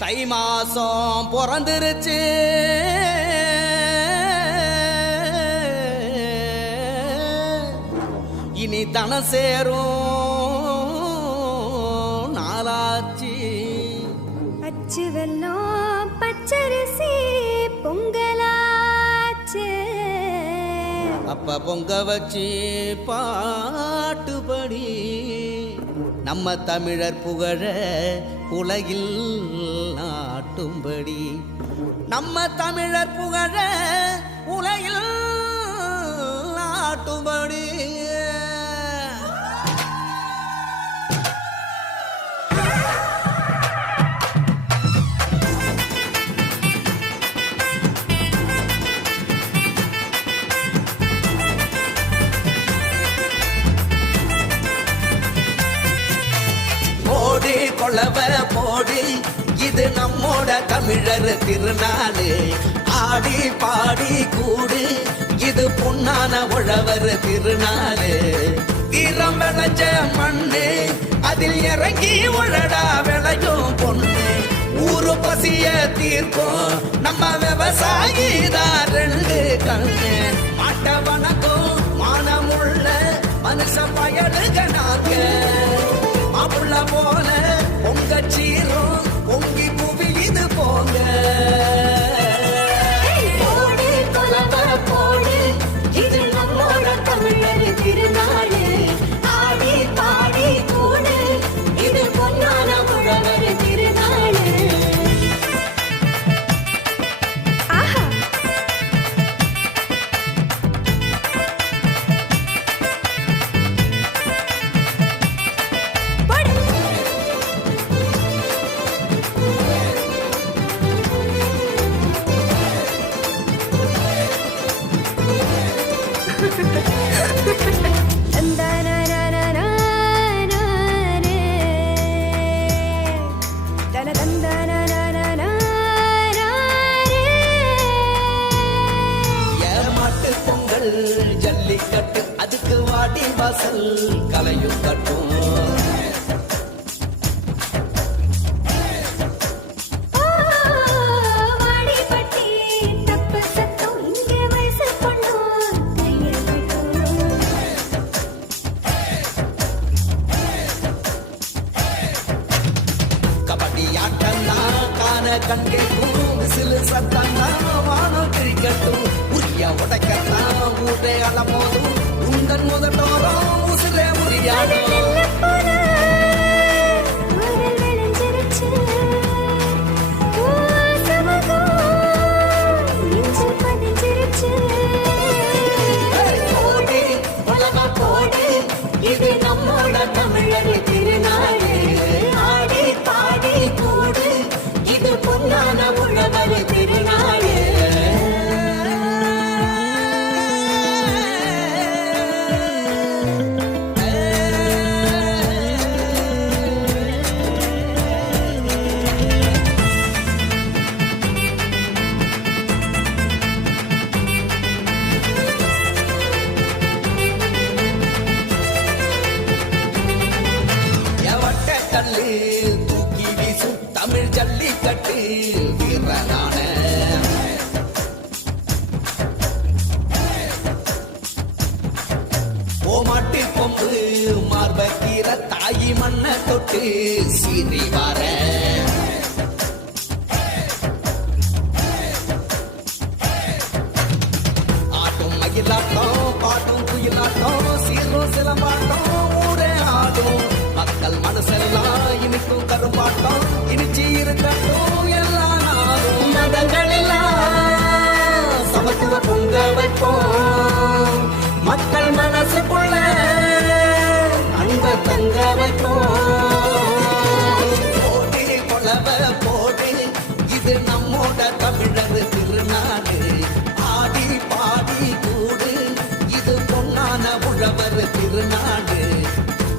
தை மாசம் பிறந்துருச்சு, இனி தன சேரும் நாளாச்சு. அச்சு வெல்லம் பச்சரிசி பொங்கலாச்சு, அப்ப பொங்க வச்சு பாட்டுபடி நம்ம தமிழர் புகழ உலகில் நாட்டும்படி, நம்ம தமிழர் புகழ உலகில் நாட்டும்படி. கொளவ போடு, இது நம்மோட தமிழர் திருநாளு. ஆடி பாடி கூடு, இது பொன்னான உழவர் திருநாளு. வீரம் விளைஞ்ச மண்ணு, அதில் இறங்கி உழடா விளையும் பொண்ணு. ஊரு பசிய தீர்க்கும் நம்ம விவசாயி தான் ரெண்டு கண்ணு. மாட்ட வணக்கம் மானமுள்ள மனுஷ பயலுக நாங்க. மாப்புள்ள போல பொங்க சீரும் பொங்கி புவி இது போங்க. போடு கொலவ போடு, இது நம்மோட தமிழர் திருநாளு. ஆடி பாடி கூடு, இது பொன்னான உழவர் திருநாளு. ஆஹா ஏமாட்டு பொங்கல் ஜல்லிக்கட்டு, அதுக்கு வாடி வாசல் கலையும் கட்டும். கண்டே சிலு சத்தா வானம் கிரிக்கட்டும். உரிய உடைக்கத்தான் ஊட்டை அளப்போதும் உந்தன் முதட்டோரும் உசிலே முடியாடும். இது நம்மோட தமிழர் திருநாளு. ஆடி பாடி கூடு, இது பொன்னான உழவர் திருநாளு. தூக்கி வீசும் தமிழ் ஜல்லிக்கட்டு வீரனான ஓமாட்டி கொம்பு மார்பக்கீர தாயி மண்ண தொட்டு சீறி வார. ஆட்டும் மகிழாட்டம் பாட்டும் குயிலாட்டம் சீரும் சிலம்பாட்டம் ஊரே ஆடும். மக்கள் மனசெல்லாம் இனிக்கும் கரும்பாட்டம் இனிச்சி இருக்கட்டும் எல்லா நாளும். மதங்களெல்லாம் சமத்துவ பொங்க வைப்போம், மக்கள் மனசுக்குள்ள அன்ப தங்க வைப்போம். போட்டி கொளவ போடு, இது நம்மோட தமிழர் திருநாடு. ஆடி பாடி கூடு, இது பொன்னான உழவர் திருநாடு.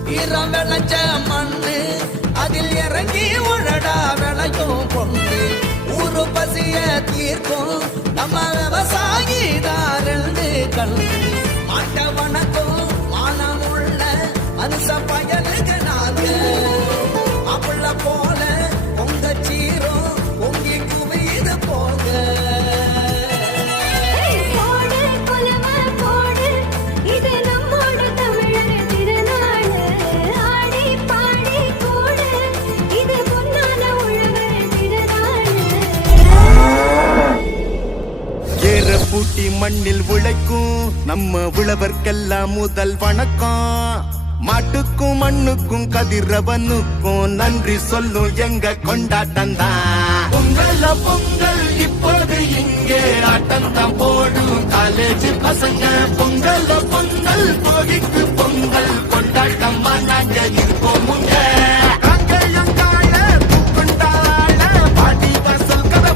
வீரம் விளைஞ்ச மண்ணு, அதில் இறங்கி உழடா விளையும் பொண்ணு. ஊரு பசிய தீர்க்கும் நம்ம விவசாயி தான் ரெண்டு கண்ணு. மாட்ட வணக்கம் மானமுள்ள மனுஷ பயலுக நாங்க. மாப்புள்ள போல பொங்க சீரும் மண்ணில் உழைக்கும் நம்ம உழவர்க்கெல்லாம் முதல் வணக்கம். மாட்டுக்கும் மண்ணுக்கும் கதிரவனுக்கும் நன்றி சொல்லும் எங்க கொண்டாட்டம் தான். பொங்கல் பொங்கல் இப்போது இங்கே ஆட்டம் தான் போடும் காலேஜ் பசங்க. பொங்கல் பொங்கல் போகிக்கு